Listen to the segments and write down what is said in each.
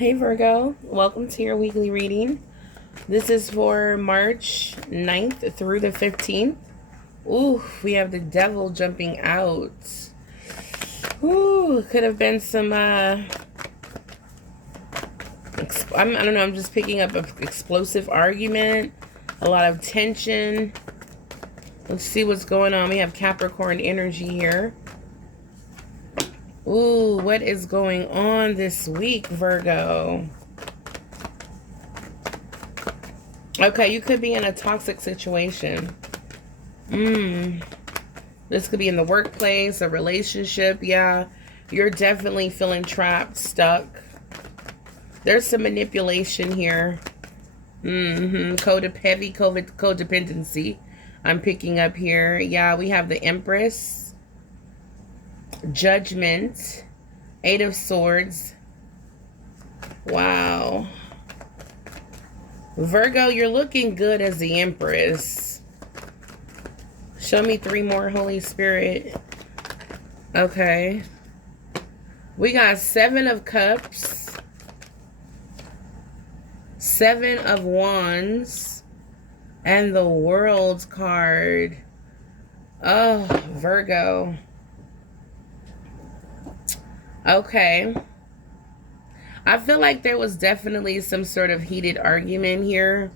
Hey Virgo, welcome to your weekly reading. This is for March 9th through the 15th. Ooh, we have the devil jumping out. Ooh, could have been some, I don't know, I'm just picking up an explosive argument, a lot of tension. Let's see what's going on. We have Capricorn energy here. Ooh, what is going on this week, Virgo? Okay, you could be in a toxic situation. This could be in the workplace, a relationship. Yeah, you're definitely feeling trapped, stuck. There's some manipulation here. Heavy codependency. I'm picking up here. Yeah, we have the Empress. Judgment. 8 of Swords. Wow. Virgo, you're looking good as the Empress. Show me 3 more, Holy Spirit. Okay. We got 7 of Cups. 7 of Wands. And the World card. Oh, Virgo. Okay. I feel like there was definitely some sort of heated argument here.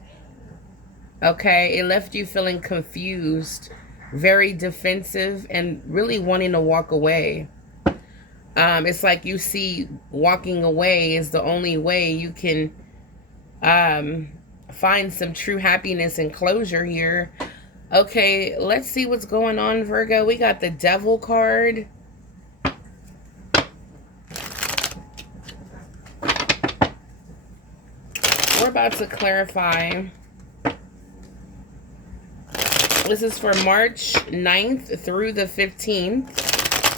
Okay, it left you feeling confused, very defensive, and really wanting to walk away. It's like you see walking away is the only way you can find some true happiness and closure here. Okay, let's see what's going on, Virgo. We got the Devil card. We're about to clarify. This is for March 9th through the 15th.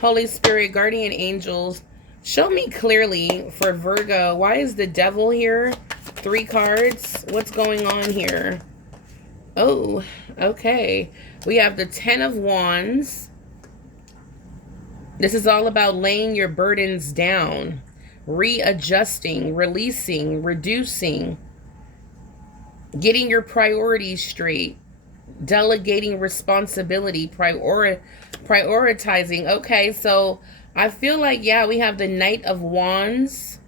Holy Spirit, guardian angels, show me clearly for Virgo. Why is the devil here? 3 cards. What's going on here? Oh, okay. We have the 10 of Wands. This is all about laying your burdens down, readjusting, releasing, reducing, getting your priorities straight, delegating responsibility, prioritizing. Okay, so I feel like, yeah, we have the Knight of Wands.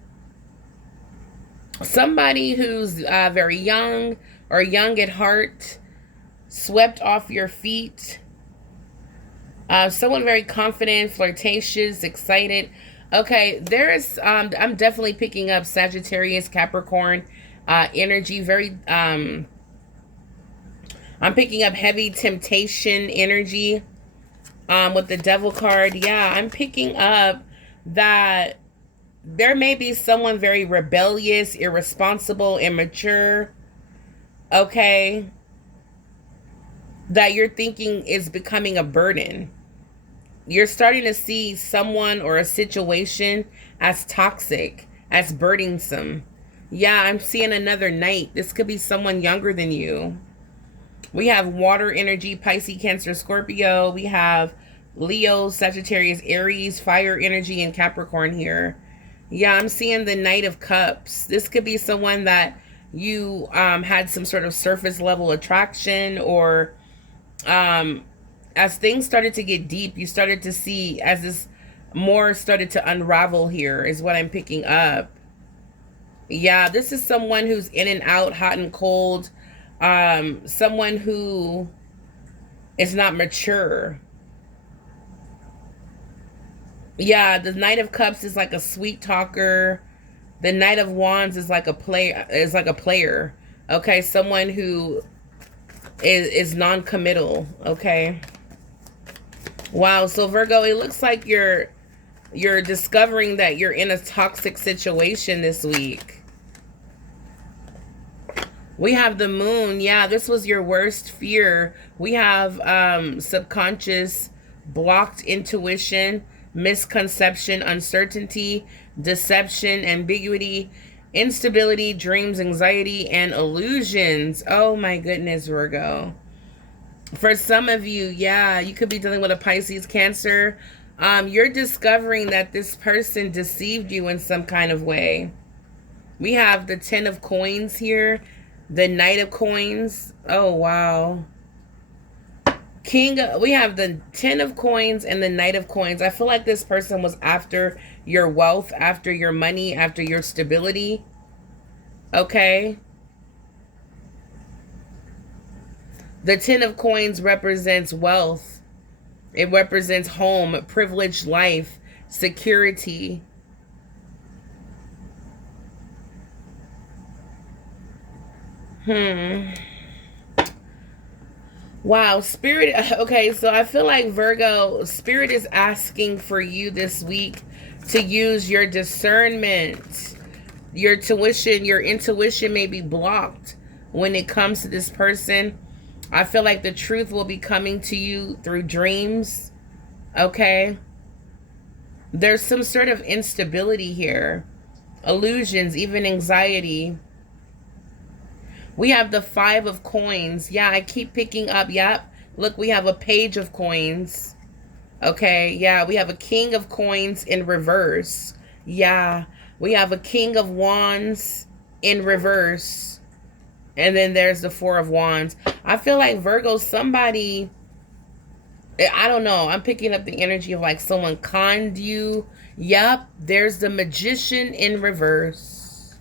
Somebody who's very young or young at heart, swept off your feet. Someone very confident, flirtatious, excited. Okay, there's, I'm definitely picking up Sagittarius, Capricorn energy. Very, I'm picking up heavy temptation energy with the Devil card. Yeah, I'm picking up that there may be someone very rebellious, irresponsible, immature. Okay, that you're thinking is becoming a burden. You're starting to see someone or a situation as toxic, as burdensome. Yeah, I'm seeing another Knight. This could be someone younger than you. We have water energy, Pisces, Cancer, Scorpio. We have Leo, Sagittarius, Aries, fire energy, and Capricorn here. Yeah, I'm seeing the Knight of Cups. This could be someone that you had some sort of surface level attraction, or as things started to get deep, you started to see, as this more started to unravel here, is what I'm picking up. Yeah, this is someone who's in and out, hot and cold. Someone who is not mature. Yeah, the Knight of Cups is like a sweet talker. The Knight of Wands is like a player. Okay, someone who is non-committal. Okay. Wow, so Virgo, it looks like you're discovering that you're in a toxic situation this week. We have the Moon. Yeah, this was your worst fear. We have subconscious, blocked intuition, misconception, uncertainty, deception, ambiguity, instability, dreams, anxiety, and illusions. Oh my goodness, Virgo. For some of you, yeah, you could be dealing with a Pisces, Cancer, You're discovering that this person deceived you in some kind of way. We have the 10 of coins here, the Knight of coins. Oh, wow. We have the 10 of coins and the Knight of coins. I feel like this person was after your wealth, after your money, after your stability. Okay. The 10 of coins represents wealth. It represents home, privileged life, security. Wow, Spirit. Okay, so I feel like Virgo, Spirit is asking for you this week to use your discernment. Your intuition may be blocked when it comes to this person. I feel like the truth will be coming to you through dreams. Okay. There's some sort of instability here. Illusions, even anxiety. We have the 5 of coins. Yeah, I keep picking up. Yep. Look, we have a page of coins. Okay. Yeah, we have a king of coins in reverse. Yeah. We have a king of wands in reverse. And then there's the 4 of wands. I feel like Virgo, somebody, I don't know. I'm picking up the energy of like someone conned you. Yep. There's the magician in reverse.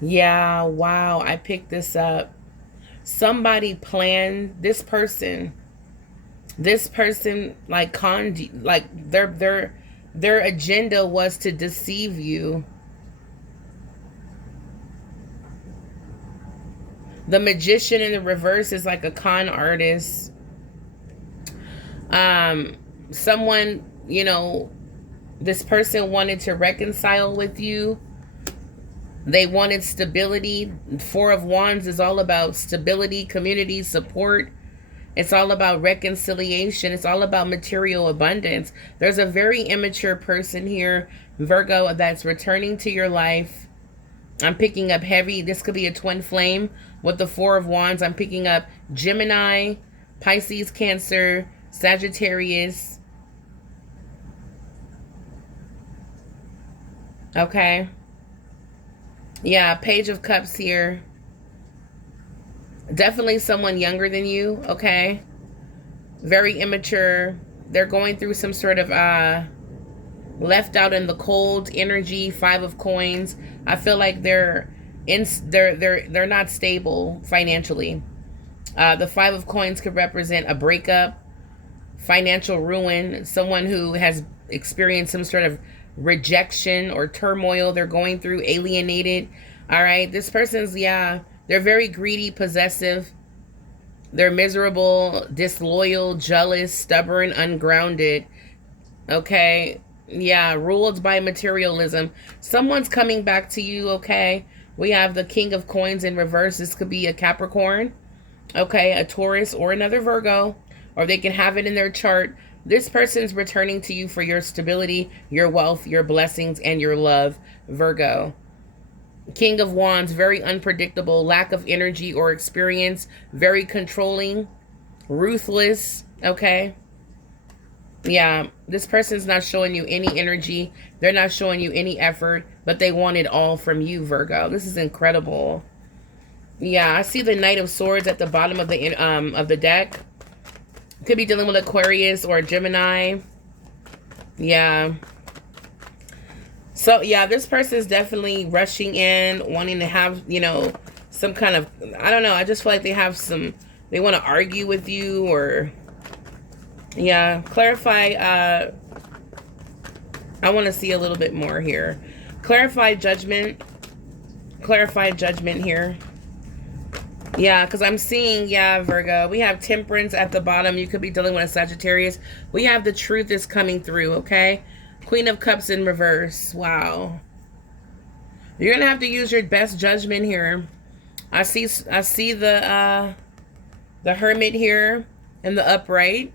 Yeah. Wow. I picked this up. Somebody planned, this person like conned you, like their agenda was to deceive you. The magician in the reverse is like a con artist. Someone, you know, this person wanted to reconcile with you. They wanted stability. 4 of wands is all about stability, community, support. It's all about reconciliation. It's all about material abundance. There's a very immature person here, Virgo, that's returning to your life. I'm picking up heavy. This could be a twin flame with the 4 of wands. I'm picking up Gemini, Pisces, Cancer, Sagittarius. Okay. Yeah, Page of Cups here. Definitely someone younger than you, okay? Very immature. They're going through some sort of left out in the cold energy. 5 of coins. I feel like they're not stable financially. The 5 of coins could represent a breakup, financial ruin, someone who has experienced some sort of rejection or turmoil they're going through, alienated. All right, this person's, yeah, they're very greedy, possessive. They're miserable, disloyal, jealous, stubborn, ungrounded. Okay, yeah, ruled by materialism. Someone's coming back to you, okay? We have the King of Coins in reverse. This could be a Capricorn, okay, a Taurus, or another Virgo, or they can have it in their chart. This person's returning to you for your stability, your wealth, your blessings, and your love, Virgo. King of Wands, very unpredictable, lack of energy or experience, very controlling, ruthless, okay? Yeah, this person's not showing you any energy. They're not showing you any effort, but they want it all from you, Virgo. This is incredible. Yeah, I see the Knight of Swords at the bottom of the deck. Could be dealing with Aquarius or Gemini. Yeah. So, yeah, this person is definitely rushing in, wanting to have, you know, some kind of, I don't know. I just feel like they have some, they want to argue with you or, yeah, clarify. I want to see a little bit more here. Clarify judgment. Clarify judgment here. Yeah, because I'm seeing, yeah, Virgo. We have Temperance at the bottom. You could be dealing with a Sagittarius. We have the truth is coming through, okay? Queen of Cups in reverse. Wow. You're going to have to use your best judgment here. I see the Hermit here in the upright.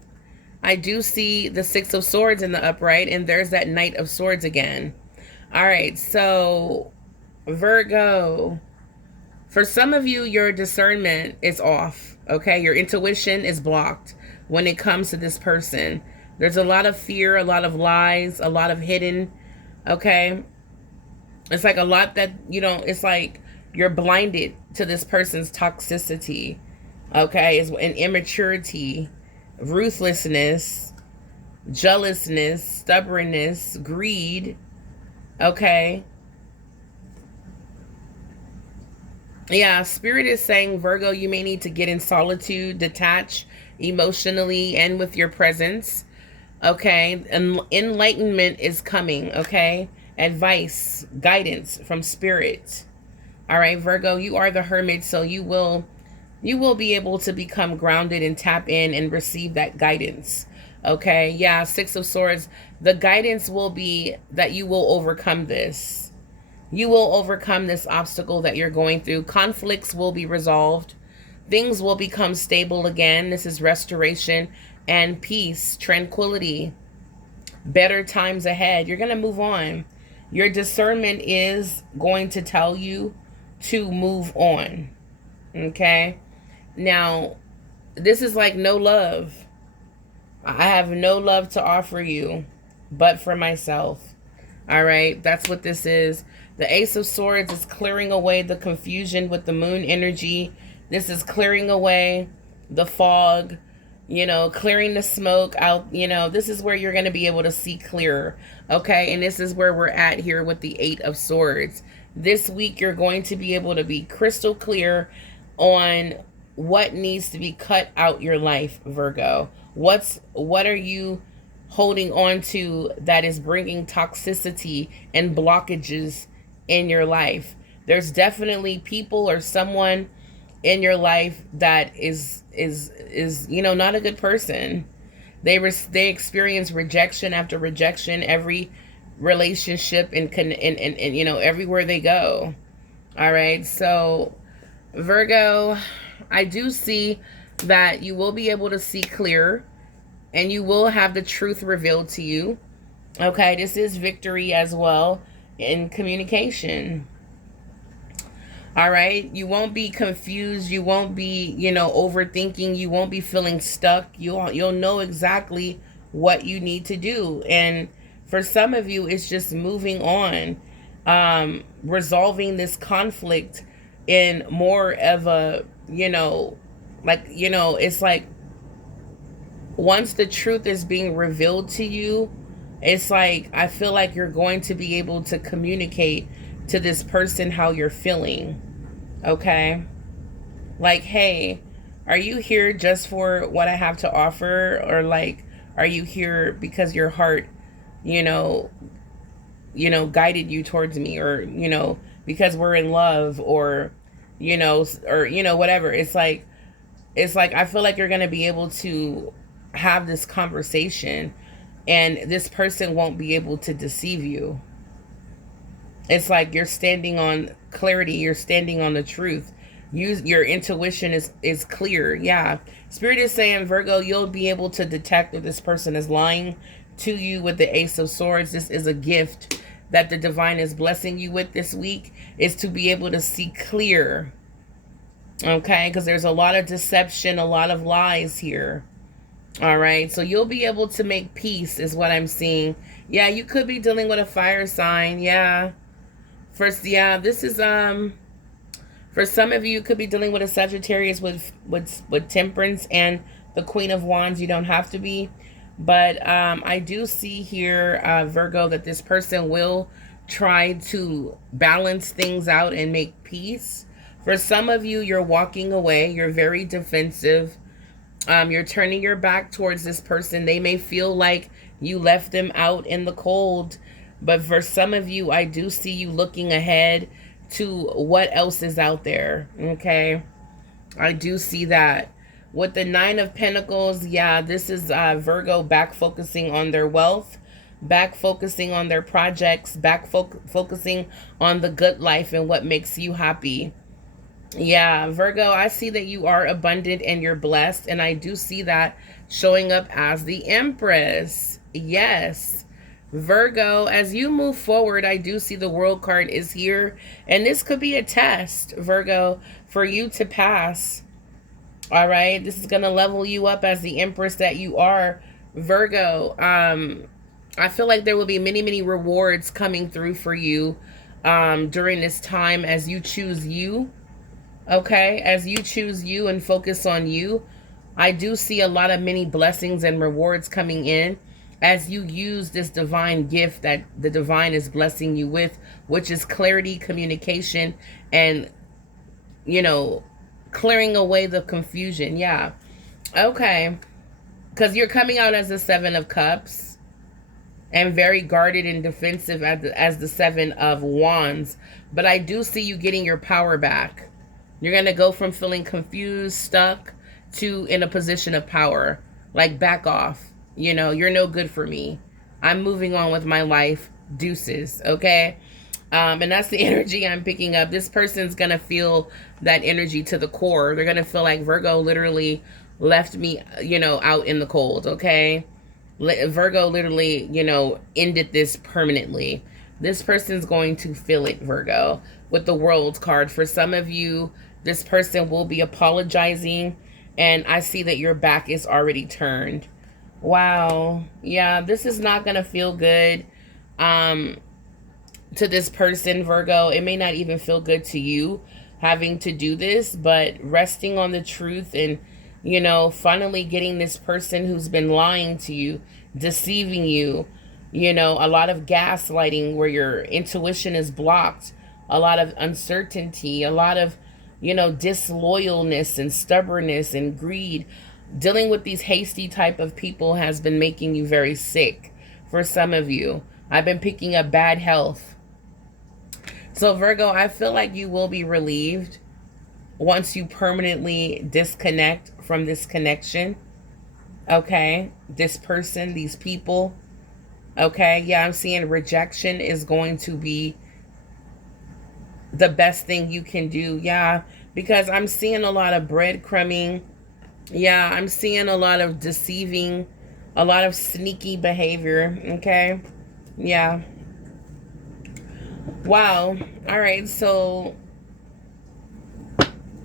I do see the 6 of Swords in the upright, and there's that Knight of Swords again. All right, so Virgo, for some of you, your discernment is off, okay? Your intuition is blocked when it comes to this person. There's a lot of fear, a lot of lies, a lot of hidden, okay? It's like a lot that, it's like you're blinded to this person's toxicity, okay? It's an immaturity, ruthlessness, jealousness, stubbornness, greed, okay? Yeah, Spirit is saying, Virgo, you may need to get in solitude, detach emotionally and with your presence, okay? Enlightenment is coming, okay? Advice, guidance from Spirit. All right, Virgo, you are the Hermit, so you will be able to become grounded and tap in and receive that guidance. Okay, yeah, Six of Swords. The guidance will be that you will overcome this. You will overcome this obstacle that you're going through. Conflicts will be resolved. Things will become stable again. This is restoration and peace, tranquility, better times ahead. You're going to move on. Your discernment is going to tell you to move on. Okay? Now, this is like no love. I have no love to offer you but for myself. All right? That's what this is. The Ace of Swords is clearing away the confusion with the moon energy. This is clearing away the fog, clearing the smoke out. This is where you're going to be able to see clearer. Okay? And this is where we're at here with the Eight of Swords. This week, you're going to be able to be crystal clear on what needs to be cut out your life, Virgo. What are you holding on to that is bringing toxicity and blockages in your life? There's definitely people or someone in your life that is not a good person. They experience rejection after rejection, every relationship and everywhere they go. All right, so Virgo, I do see that you will be able to see clear and you will have the truth revealed to you. Okay, this is victory as well in communication. All right, you won't be confused. You won't be, overthinking. You won't be feeling stuck. You'll know exactly what you need to do. And for some of you, it's just moving on, resolving this conflict in more of a, it's like once the truth is being revealed to you, it's like I feel like you're going to be able to communicate to this person how you're feeling. Okay? Like, hey, are you here just for what I have to offer? Or like, are you here because your heart, guided you towards me? Or, because we're in love, or whatever. It's like I feel like you're going to be able to have this conversation and this person won't be able to deceive you. It's like you're standing on clarity. You're standing on the truth. Your intuition is clear. Yeah. Spirit is saying, Virgo, you'll be able to detect if this person is lying to you with the Ace of Swords. This is a gift that the divine is blessing you with this week, is to be able to see clear. Okay? Because there's a lot of deception, a lot of lies here. All right, so you'll be able to make peace is what I'm seeing. Yeah, you could be dealing with a fire sign. Yeah. This is for some of you, you could be dealing with a Sagittarius with Temperance and the Queen of Wands. You don't have to be, but I do see here, Virgo, that this person will try to balance things out and make peace. For some of you, you're walking away. You're very defensive. You're turning your back towards this person. They may feel like you left them out in the cold. But for some of you, I do see you looking ahead to what else is out there. Okay? I do see that. With the Nine of Pentacles, yeah, this is Virgo back focusing on their wealth, back focusing on their projects, back focusing on the good life and what makes you happy. Yeah, Virgo, I see that you are abundant and you're blessed. And I do see that showing up as the Empress. Yes. Virgo, as you move forward, I do see the World card is here. And this could be a test, Virgo, for you to pass. All right. This is going to level you up as the Empress that you are Virgo, I feel like there will be many, many rewards coming through for you during this time as you choose you. Okay, as you choose you and focus on you, I do see a lot of many blessings and rewards coming in as you use this divine gift that the divine is blessing you with, which is clarity, communication, and, you know, clearing away the confusion. Yeah. Okay. Because you're coming out as the Seven of Cups and very guarded and defensive as the Seven of Wands. But I do see you getting your power back. You're going to go from feeling confused, stuck, to in a position of power. Like, back off. You know, you're no good for me. I'm moving on with my life. Deuces, okay? And that's the energy I'm picking up. This person's going to feel that energy to the core. They're going to feel like Virgo literally left me, you know, out in the cold, okay? Virgo literally, you know, ended this permanently. This person's going to feel it, Virgo, with the World card. For some of you, this person will be apologizing, and I see that your back is already turned. Wow. Yeah, this is not going to feel good to this person, Virgo. It may not even feel good to you having to do this, but resting on the truth and, you know, finally getting this person who's been lying to you, deceiving you, you know, a lot of gaslighting where your intuition is blocked, a lot of uncertainty, a lot of, you know, disloyalness and stubbornness and greed. Dealing with these hasty type of people has been making you very sick. For some of you, I've been picking up bad health. So Virgo, I feel like you will be relieved once you permanently disconnect from this connection. Okay, this person, these people. Okay, yeah, I'm seeing rejection is going to be the best thing you can do. Yeah, because I'm seeing a lot of breadcrumbing. Yeah, I'm seeing a lot of deceiving, a lot of sneaky behavior. Okay, yeah. Wow. All right, so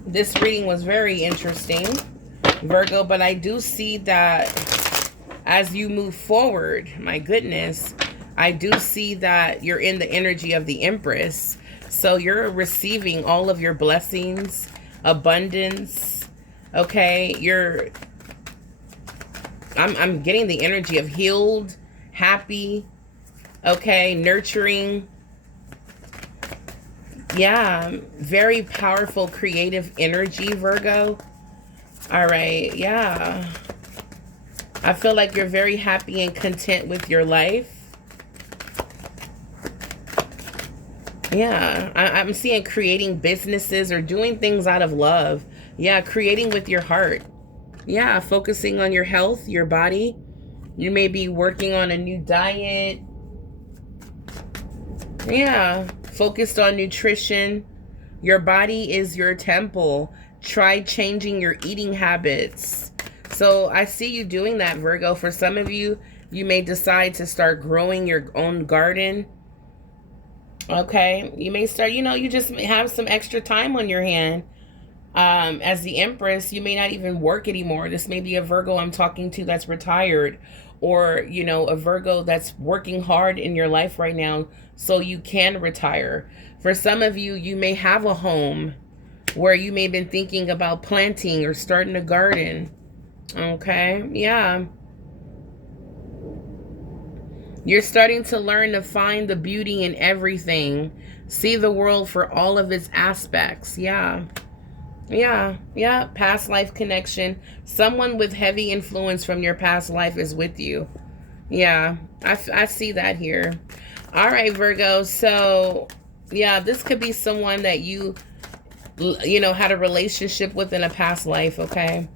this reading was very interesting, Virgo, but I do see that as you move forward, my goodness, I do see that you're in the energy of the Empress. So you're receiving all of your blessings, abundance. Okay, I'm getting the energy of healed, happy, okay, nurturing. Yeah, very powerful creative energy, Virgo. All right, yeah. I feel like you're very happy and content with your life. Yeah, I'm seeing creating businesses or doing things out of love. Yeah, creating with your heart. Yeah, focusing on your health, your body. You may be working on a new diet. Yeah, focused on nutrition. Your body is your temple. Try changing your eating habits. So I see you doing that, Virgo. For some of you, you may decide to start growing your own garden. Okay, you may start, you know, you just have some extra time on your hand. As the Empress, you may not even work anymore. This may be a Virgo I'm talking to that's retired, or, you know, a Virgo that's working hard in your life right now so you can retire. For some of you, you may have a home where you may have been thinking about planting or starting a garden. Okay, yeah. You're starting to learn to find the beauty in everything. See the world for all of its aspects. Yeah. Yeah. Yeah. Past life connection. Someone with heavy influence from your past life is with you. Yeah. I see that here. All right, Virgo. So, yeah, this could be someone that you know, had a relationship with in a past life. Okay.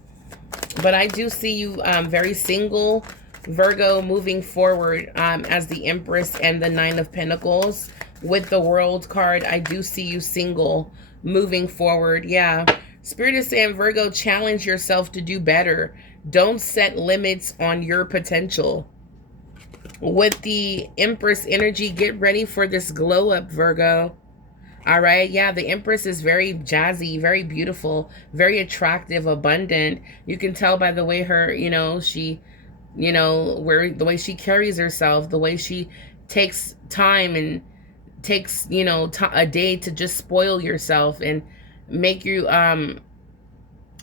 But I do see you very single, Virgo, moving forward as the Empress and the Nine of Pentacles. With the World card, I do see you single, moving forward. Yeah. Spirit is saying, Virgo, challenge yourself to do better. Don't set limits on your potential. With the Empress energy, get ready for this glow up, Virgo. All right. Yeah, the Empress is very jazzy, very beautiful, very attractive, abundant. You can tell by the way her, you know, she You know, where the way she carries herself, the way she takes time and takes, you know, a day to just spoil yourself and make you,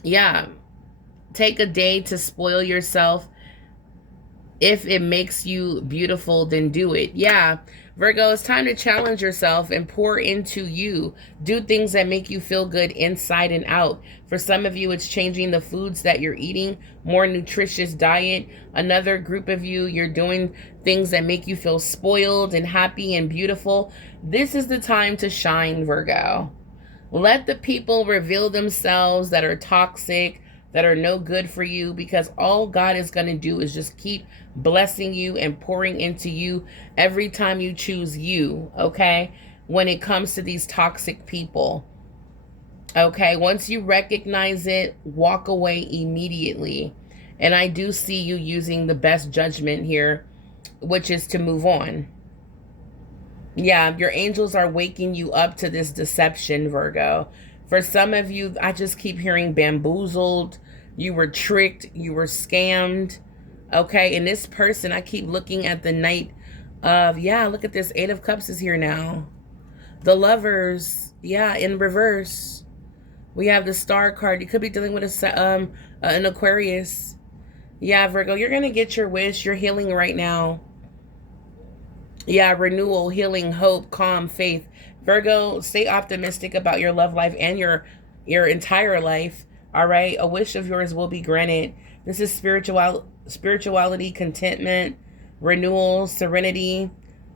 yeah, take a day to spoil yourself. If it makes you beautiful, then do it. Yeah, Virgo, it's time to challenge yourself and pour into you. Do things that make you feel good inside and out. For some of you, it's changing the foods that you're eating, more nutritious diet. Another group of you, you're doing things that make you feel spoiled and happy and beautiful. This is the time to shine, Virgo. Let the people reveal themselves that are toxic, that are no good for you, because all God is going to do is just keep blessing you and pouring into you every time you choose you, okay? When it comes to these toxic people, okay? Once you recognize it, walk away immediately. And I do see you using the best judgment here, which is to move on. Yeah, your angels are waking you up to this deception, Virgo. For some of you, I just keep hearing bamboozled. You were tricked. You were scammed. Okay, and this person, I keep looking at the Knight of, yeah, look at this. 8 of Cups is here now. The Lovers, yeah, in reverse. We have the Star card. You could be dealing with an Aquarius. Yeah, Virgo, you're going to get your wish. You're healing right now. Yeah, renewal, healing, hope, calm, faith. Virgo, stay optimistic about your love life and your entire life. All right, a wish of yours will be granted. This is spirituality, contentment, renewal, serenity,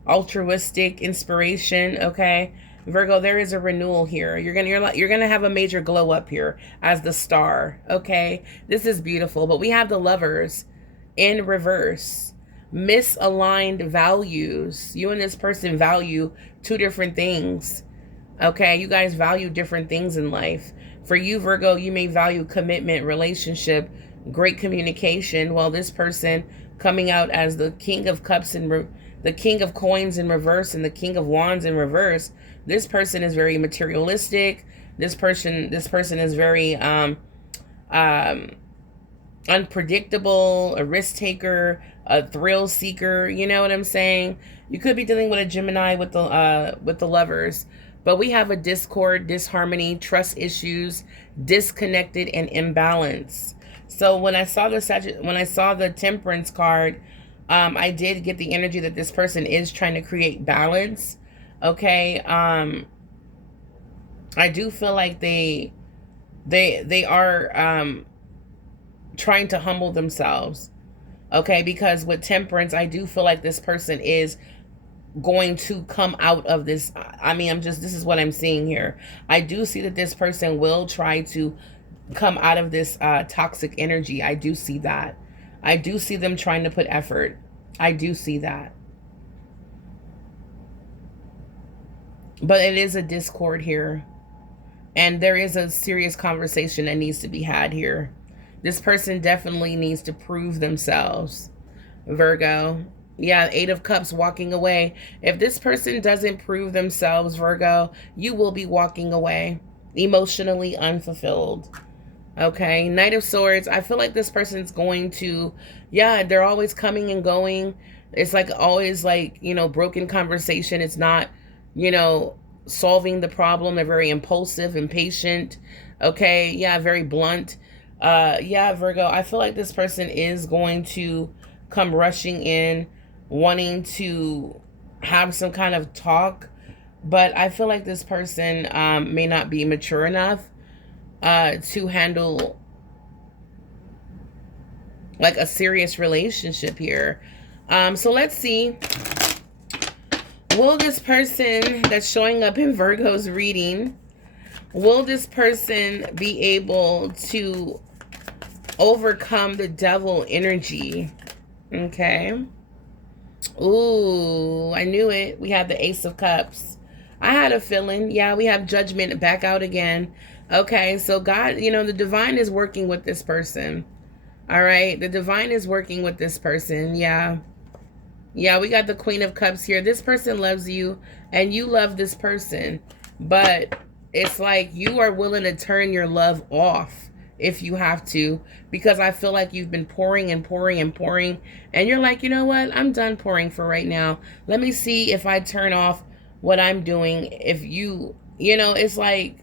altruistic, inspiration. Okay, Virgo, there is a renewal here. You're gonna have a major glow up here as the Star. Okay, this is beautiful. But we have the Lovers in reverse. Misaligned values. You and this person value 2 different things. Okay, you guys value different things in life. For you, Virgo, you may value commitment, relationship, great communication, while this person coming out as the King of Cups and the King of Coins in reverse and the King of Wands in reverse. This person is very materialistic. This person is very unpredictable, a risk taker, a thrill seeker. You know what I'm saying? You could be dealing with a Gemini with the Lovers, but we have a discord, disharmony, trust issues, disconnected, and imbalance. So when I saw the Temperance card, I did get the energy that this person is trying to create balance. Okay, I do feel like they are trying to humble themselves. Okay, because with Temperance, I do feel like this person is going to come out of this. I mean, this is what I'm seeing here. I do see that this person will try to come out of this toxic energy. I do see that. I do see them trying to put effort. I do see that. But it is a discord here. And there is a serious conversation that needs to be had here. This person definitely needs to prove themselves, Virgo. Yeah, 8 of Cups, walking away. If this person doesn't prove themselves, Virgo, you will be walking away, emotionally unfulfilled. Okay, Knight of Swords. I feel like this person's going to, yeah, they're always coming and going. It's like always like, you know, broken conversation. It's not, you know, solving the problem. They're very impulsive, impatient. Okay, yeah, very blunt. Yeah, Virgo, I feel like this person is going to come rushing in, wanting to have some kind of talk, but I feel like this person may not be mature enough to handle like a serious relationship here. So let's see. Will this person that's showing up in Virgo's reading, will this person be able to overcome the devil energy? Okay. Ooh, I knew it. We have the Ace of Cups. I had a feeling. Yeah, we have Judgment back out again. Okay, so God, you know, the divine is working with this person. All right, the divine is working with this person. Yeah. Yeah, we got the Queen of Cups here. This person loves you and you love this person. But it's like you are willing to turn your love off if you have to, because I feel like you've been pouring and pouring and pouring, and you're like, you know what, I'm done pouring for right now. Let me see if I turn off what I'm doing. If you know, it's like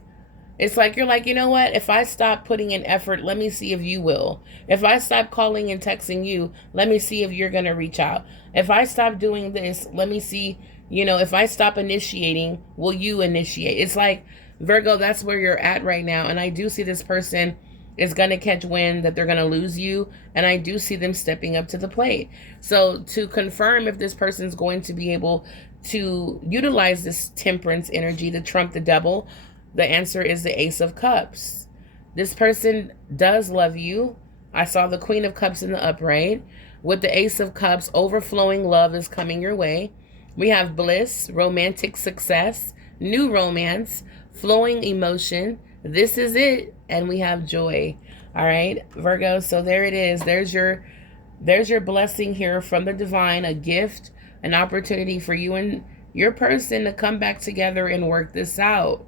you're like, you know what, if I stop putting in effort, let me see if you will. If I stop calling and texting you, let me see if you're going to reach out. If I stop doing this, let me see, you know, if I stop initiating, will you initiate? It's like, Virgo, that's where you're at right now. And I do see this person is going to catch wind that they're going to lose you. And I do see them stepping up to the plate. So to confirm if this person's going to be able to utilize this temperance energy to trump the devil, the answer is the Ace of Cups. This person does love you. I saw the Queen of Cups in the upright. With the Ace of Cups, overflowing love is coming your way. We have bliss, romantic success, new romance, flowing emotion. This is it. And we have joy. All right, Virgo. So there it is. There's your blessing here from the divine, a gift, an opportunity for you and your person to come back together and work this out.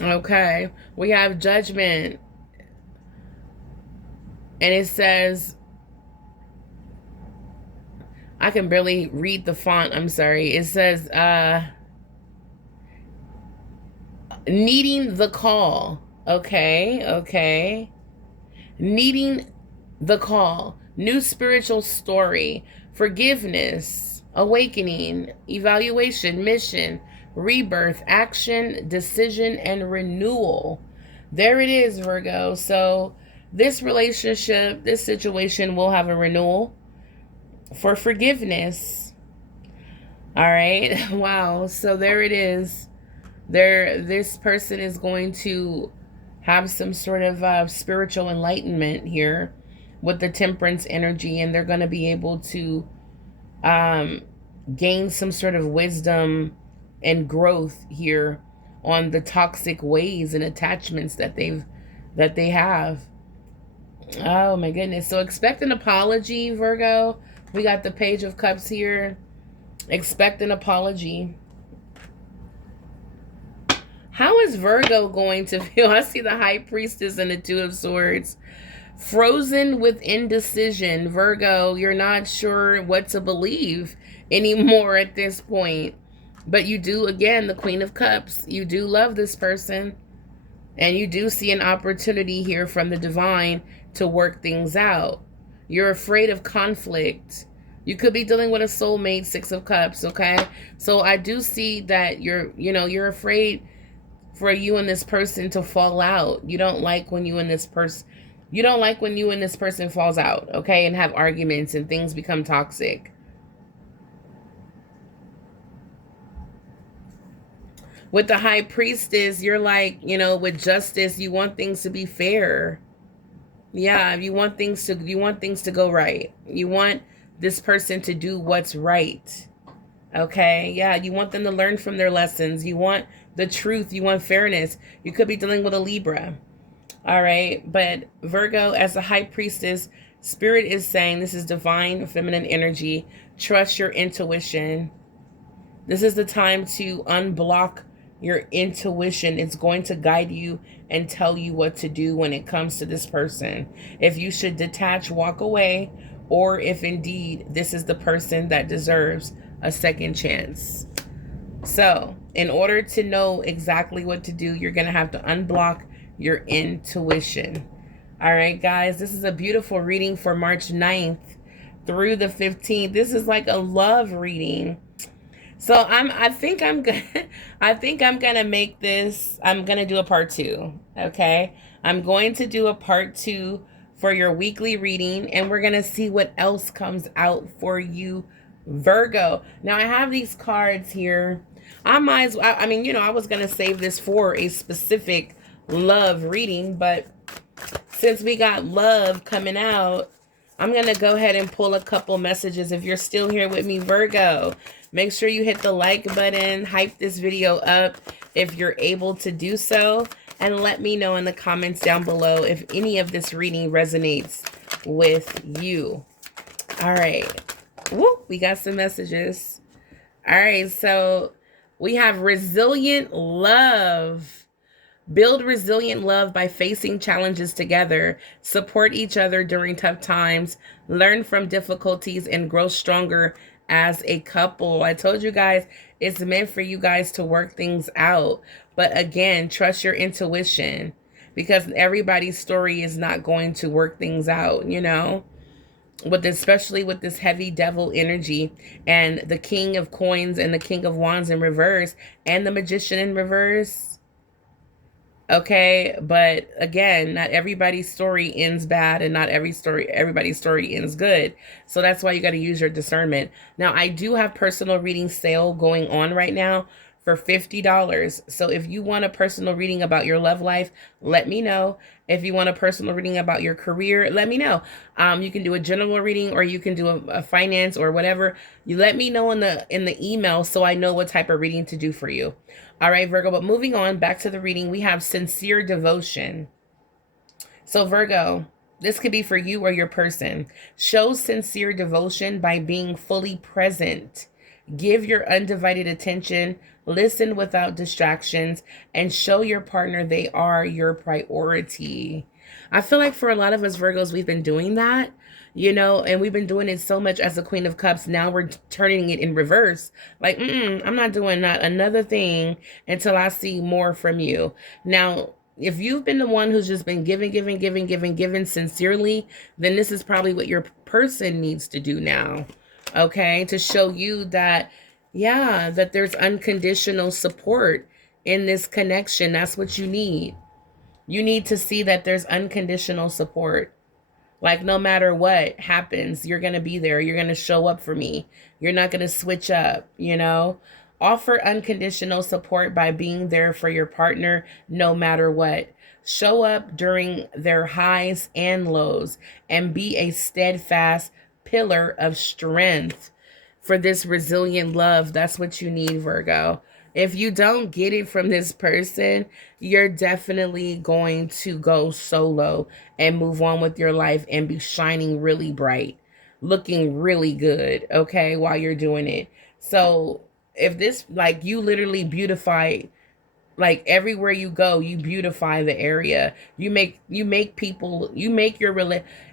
Okay, we have Judgment. And it says, I can barely read the font, I'm sorry. It says, needing the call. Okay. Needing the call. New spiritual story. Forgiveness. Awakening. Evaluation. Mission. Rebirth, action, decision, and renewal. There it is, Virgo. So this relationship, this situation will have a renewal for forgiveness. All right. Wow. So there it is. This person is going to have some sort of spiritual enlightenment here with the temperance energy, and they're going to be able to gain some sort of wisdom and growth here on the toxic ways and attachments that they have. Oh my goodness. So expect an apology, Virgo. We got the Page of Cups here. Expect an apology. How is Virgo going to feel? I see the High Priestess and the Two of Swords. Frozen with indecision. Virgo, you're not sure what to believe anymore at this point. But you do, again, the Queen of Cups. You do love this person. And you do see an opportunity here from the divine to work things out. You're afraid of conflict. You could be dealing with a soulmate, Six of Cups, okay? So I do see that you're afraid for you and this person to fall out. You don't like when you and this person falls out, okay? And have arguments and things become toxic. With the High Priestess, you're like, with justice, you want things to be fair. Yeah, you want things to go right. You want this person to do what's right. Okay? Yeah, you want them to learn from their lessons. You want the truth. You want fairness. You could be dealing with a Libra. All right? But Virgo, as the High Priestess, Spirit is saying this is divine feminine energy. Trust your intuition. This is the time to unblock your intuition. It's going to guide you and tell you what to do when it comes to this person. If you should detach, walk away, or if indeed this is the person that deserves a second chance. So, in order to know exactly what to do, you're going to have to unblock your intuition. All right, guys, this is a beautiful reading for March 9th through the 15th. This is like a love reading. So I think I'm gonna make this. I'm gonna do a part 2. Okay, I'm going to do a part 2 for your weekly reading, and we're gonna see what else comes out for you, Virgo. Now I have these cards here. I was gonna save this for a specific love reading, but since we got love coming out, I'm gonna go ahead and pull a couple messages. If you're still here with me, Virgo, make sure you hit the like button, hype this video up if you're able to do so, and let me know in the comments down below if any of this reading resonates with you. All right. Woo, we got some messages. All right, so we have resilient love. Build resilient love by facing challenges together. Support each other during tough times. Learn from difficulties and grow stronger as a couple. I told you guys, it's meant for you guys to work things out. But again, trust your intuition, because everybody's story is not going to work things out, you know? Especially with this heavy devil energy and the King of Coins and the King of Wands in reverse and the Magician in reverse. Okay, but again, not everybody's story ends bad, and not everybody's story ends good. So that's why you got to use your discernment. Now, I do have personal reading sale going on right now for $50. So if you want a personal reading about your love life, let me know. If you want a personal reading about your career, let me know. You can do a general reading, or you can do a finance or whatever. You let me know in the email so I know what type of reading to do for you. All right, Virgo, but moving on back to the reading, we have sincere devotion. So Virgo, this could be for you or your person. Show sincere devotion by being fully present. Give your undivided attention, listen without distractions, and show your partner they are your priority. I feel like for a lot of us Virgos, we've been doing that, you know, and we've been doing it so much as the Queen of Cups. Now we're turning it in reverse. Like, I'm not doing not another thing until I see more from you. Now, if you've been the one who's just been giving sincerely, then this is probably what your person needs to do now. Okay, to show you that, yeah, that there's unconditional support in this connection. That's what you need. You need to see that there's unconditional support. Like, no matter what happens, you're going to be there. You're going to show up for me. You're not going to switch up, you know? Offer unconditional support by being there for your partner no matter what. Show up during their highs and lows and be a steadfast pillar of strength for this resilient love. That's what you need, Virgo. If you don't get it from this person, you're definitely going to go solo and move on with your life and be shining really bright, looking really good, okay, while you're doing it. So if this, like, you literally beautify, like, everywhere you go, you beautify the area. You make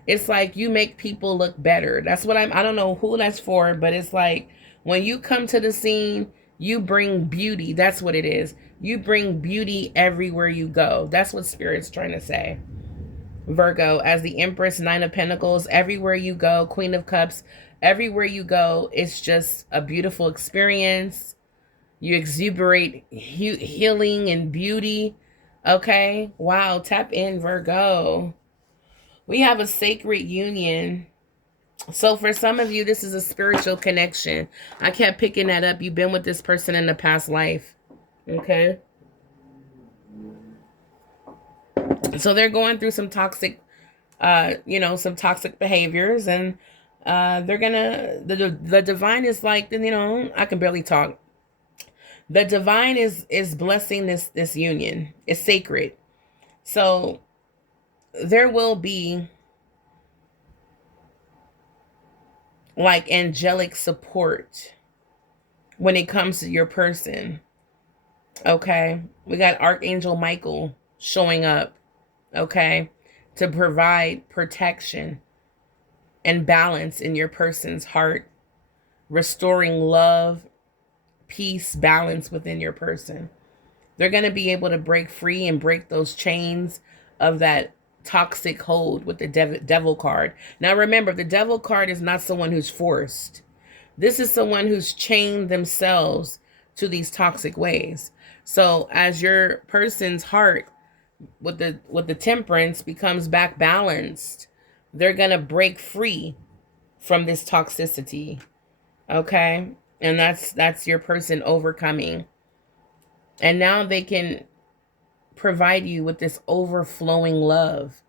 it's like you make people look better. That's what I don't know who that's for, but it's like when you come to the scene, you bring beauty. That's what it is. You bring beauty everywhere you go. That's what Spirit's trying to say. Virgo, as the Empress, Nine of Pentacles, everywhere you go, Queen of Cups, everywhere you go, it's just a beautiful experience. You exuberate healing and beauty. Okay? Wow, tap in, Virgo. We have a sacred union. So for some of you, this is a spiritual connection. I kept picking that up. You've been with this person in the past life. Okay? So they're going through some toxic, some toxic behaviors, and they're gonna, the divine is like, I can barely talk. The divine is blessing this union. It's sacred. So there will be like angelic support when it comes to your person. Okay? We got Archangel Michael showing up, okay, to provide protection and balance in your person's heart, restoring love, peace, balance within your person. They're going to be able to break free and break those chains of that toxic hold with the devil card. Now remember, the devil card is not someone who's forced. This is someone who's chained themselves to these toxic ways. So as your person's heart with the Temperance becomes back balanced, they're going to break free from this toxicity. Okay? And that's your person overcoming. And now they can provide you with this overflowing love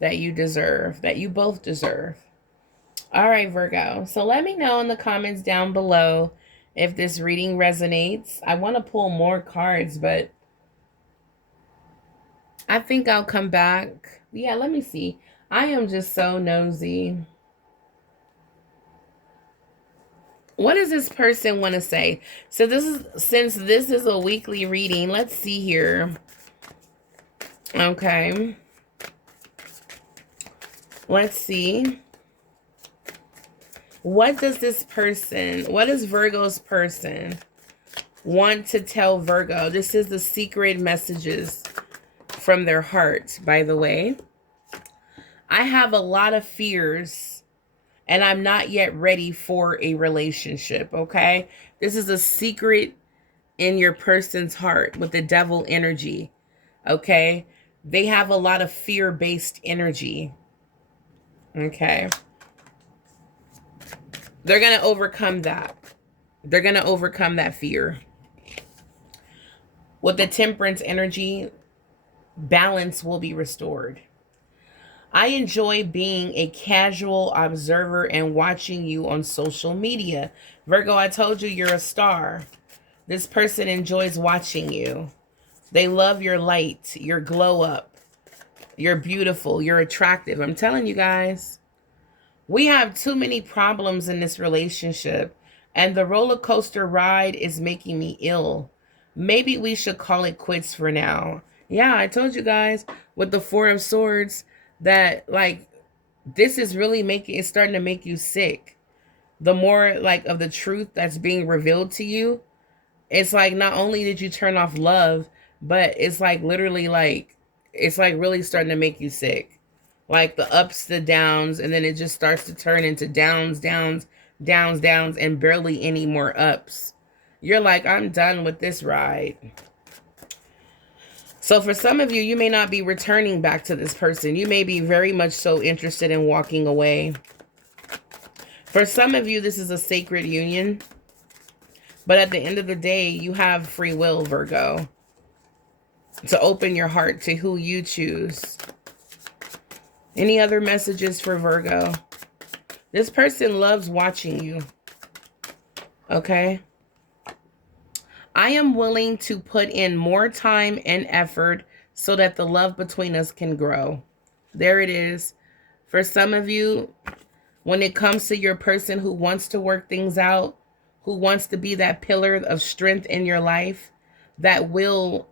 that you deserve, that you both deserve. All right, Virgo. So let me know in the comments down below if this reading resonates. I want to pull more cards, but I think I'll come back. Yeah, let me see. I am just so nosy. What does this person want to say? So since this is a weekly reading, let's see here. Okay. Let's see. What does Virgo's person want to tell Virgo? This is the secret messages from their heart, by the way. I have a lot of fears and I'm not yet ready for a relationship, okay? This is a secret in your person's heart with the devil energy, okay? They have a lot of fear-based energy, okay? They're going to overcome that. They're going to overcome that fear. With the Temperance energy, balance will be restored. I enjoy being a casual observer and watching you on social media. Virgo, I told you you're a star. This person enjoys watching you. They love your light, your glow up. You're beautiful. You're attractive. I'm telling you guys. We have too many problems in this relationship, and the roller coaster ride is making me ill. Maybe we should call it quits for now. Yeah, I told you guys with the Four of Swords that, like, this is really it's starting to make you sick. The more, like, of the truth that's being revealed to you, it's like not only did you turn off love, but it's like literally like, it's like really starting to make you sick. Like the ups, the downs, and then it just starts to turn into downs, downs, downs, downs, and barely any more ups. You're like, I'm done with this ride. So for some of you, you may not be returning back to this person. You may be very much so interested in walking away. For some of you, this is a sacred union. But at the end of the day, you have free will, Virgo, to open your heart to who you choose. Any other messages for Virgo? This person loves watching you. Okay? I am willing to put in more time and effort so that the love between us can grow. There it is. For some of you, when it comes to your person who wants to work things out, who wants to be that pillar of strength in your life, that will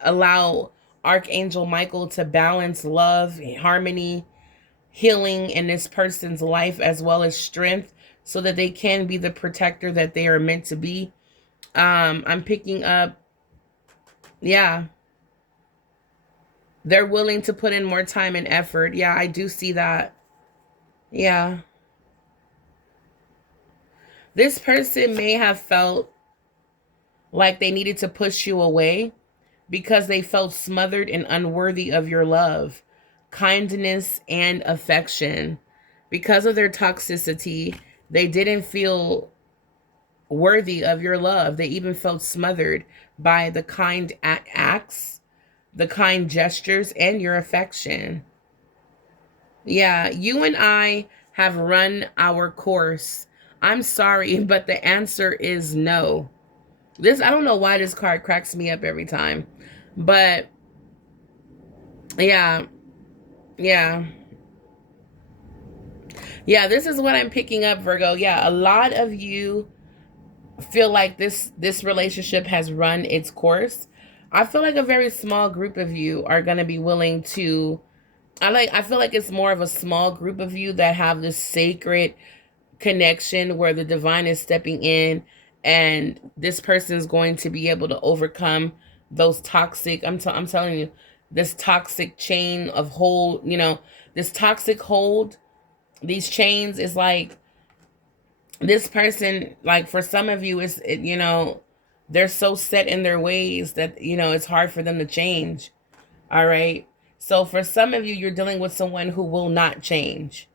allow Archangel Michael to balance love, harmony, healing in this person's life, as well as strength, so that they can be the protector that they are meant to be. I'm picking up, yeah, they're willing to put in more time and effort. Yeah, I do see that. Yeah. This person may have felt like they needed to push you away because they felt smothered and unworthy of your love, kindness, and affection. Because of their toxicity, they didn't feel worthy of your love. They even felt smothered by the kind acts, the kind gestures, and your affection. Yeah, you and I have run our course. I'm sorry, but the answer is no. I don't know why this card cracks me up every time. But, yeah. Yeah, this is what I'm picking up, Virgo. Yeah, a lot of you feel like this relationship has run its course. I feel like a very small group of you are going to be willing to, I feel like it's more of a small group of you that have this sacred connection where the divine is stepping in, and this person is going to be able to overcome those toxic, I'm telling you, this toxic chain of hold, this toxic hold, these chains is like, this person, like for some of you, they're so set in their ways that, it's hard for them to change. All right. So for some of you, you're dealing with someone who will not change.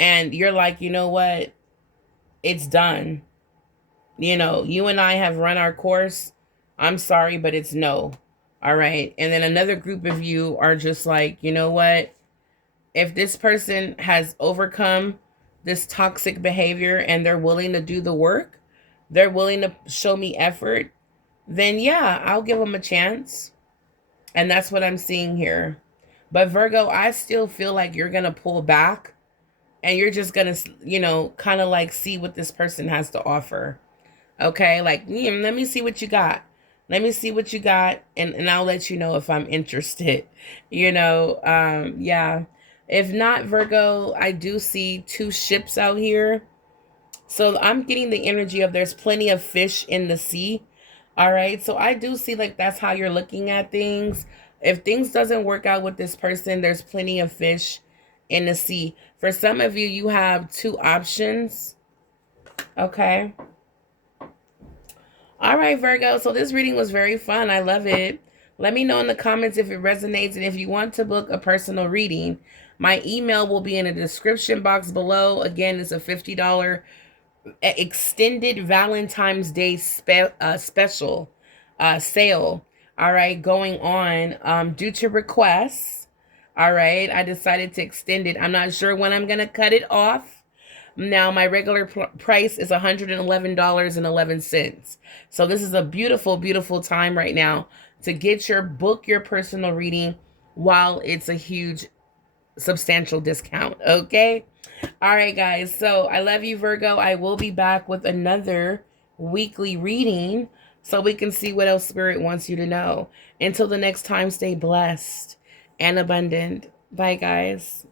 And you're like, you know what? It's done. You and I have run our course. I'm sorry, but it's no. All right. And then another group of you are just like, you know what? If this person has overcome this toxic behavior and they're willing to do the work, they're willing to show me effort, then yeah, I'll give them a chance. And that's what I'm seeing here. But Virgo, I still feel like you're going to pull back and you're just going to, kind of like see what this person has to offer. Okay, like, let me see what you got. Let me see what you got, and I'll let you know if I'm interested. Yeah. If not, Virgo, I do see two ships out here. So I'm getting the energy of there's plenty of fish in the sea. All right. So I do see like that's how you're looking at things. If things doesn't work out with this person, there's plenty of fish in the sea. For some of you, you have two options. Okay. All right, Virgo. So this reading was very fun. I love it. Let me know in the comments if it resonates, and if you want to book a personal reading, my email will be in the description box below. Again, it's a $50 extended Valentine's Day special sale. All right, going on due to requests. All right, I decided to extend it. I'm not sure when I'm gonna cut it off. Now, my regular price is $111.11. So this is a beautiful, beautiful time right now to book your personal reading while it's a huge, substantial discount. Okay. All right, guys. So I love you, Virgo. I will be back with another weekly reading so we can see what else Spirit wants you to know. Until the next time, stay blessed and abundant. Bye, guys.